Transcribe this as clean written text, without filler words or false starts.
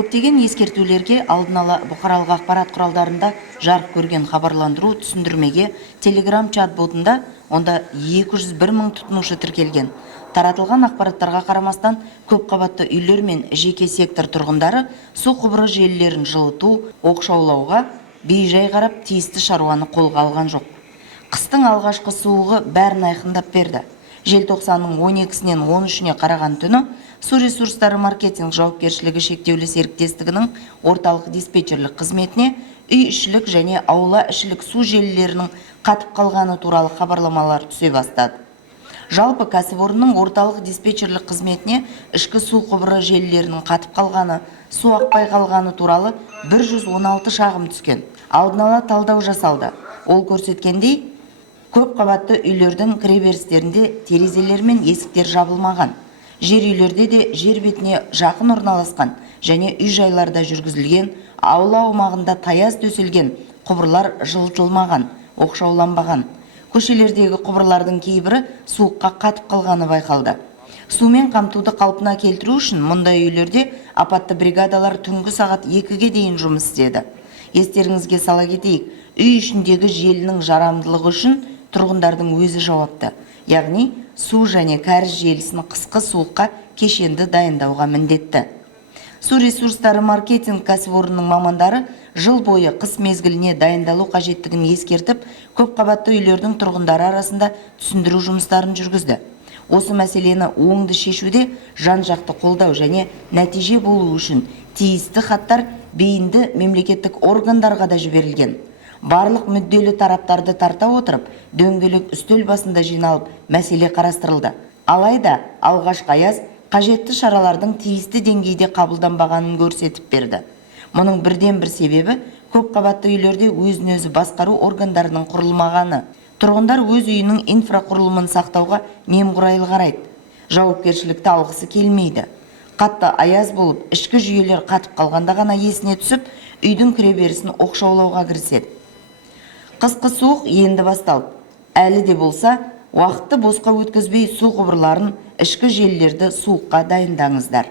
Көптеген ескертулерге алдын ала бұқаралық ақпарат құралдарында жарық көрген хабарландыру түсіндірмеге Telegram чат-ботында онда 201 мың тұтынушы тіркелген. Таратылған ақпараттарға қарамастан көпқабатты үйлер мен жеке сектор тұрғындары су құбыры желілерін жылыту, оқшаулауға бей-жай қарап тиісті шаруаны қолға алған жоқ. Қыстың алғашқы суығы бәрін айқындап берді. Желтоқсанның 12-сінен 13-не қараған түні Су ресурстары маркетинг жауапкершілігі шектеулі серіктестігінің орталық диспетчерлік қызметіне үй-ішілік және аула-ішілік су желілерінің қатып қалғаны туралы хабарламалар түсе бастады. Жалпы кәсіпорынның орталық диспетчерлік қызметіне ішкі су құбыры желілерінің қатып қалғаны, су ақпай қалғаны туралы 116 шағым түскен. Алдын ала талдау жасалды. Ол көрсеткендей, көп қабатты үйлердің кіреберістерінде терезелер мен есіктер жабылмаған. Жер үйлерде де жер бетіне жақын орналасқан және үй-жайларда жүргізілген, аула аумағында таяз төселген құбырлар жылытылмаған, оқшауланбаған. Көшелердегі құбырлардың кейбірі суыққа қатып қалғаны байқалды. Сумен қамтуды қалпына келтіру үшін мұндай үйлерде апатты бригадалар түнгі сағат 2-ге дейін жұмыс істеді. Естеріңізге сала кетейік, үй ішіндегі желінің жарамдылығы үшін тұрғындардың өзі жауапты. Яғни, су және кәріз желісін қысқы суыққа кешенді дайындауға міндетті. Су ресурстары маркетинг кәсіпорынның мамандары жыл бойы қыс мезгіліне дайындалу қажеттігін ескертіп, көп қабатты үйлердің тұрғындары арасында түсіндіру жұмыстарын жүргізді. Осы мәселені оңды шешуде жан-жақты қолдау және нәтиже болу үшін тиісті хаттар бейінді мемлекеттік органдарға да жіберілген. Барлық мүдделі тараптарды тарта отырып, дөңгелек үстел басында жиналып, мәселе қарастырылды. Алайда, алғашқы аяз қажетті шаралардың тиісті деңгейде қабылданбағанын көрсетіп берді. Мұның бірден-бір себебі көп қабатты үйлерде өзін-өзі басқару органдарының құрылмағаны. Тұрғындар өз үйінің инфрақұрылымын сақтауға немқұрайлы қарайды. Жауапкершілікті алғысы келмейді. Қатты аяз болып, ішкі жүйелер қатып қалғанда ғана есіне түсіп, үйдің кіреберісін оқшаулауға кіріседі. Қысқы суық енді басталды. Әлі де болса, уақытты босқа өткізбей су құбырларын, ішкі желілерді суыққа дайындаңыздар.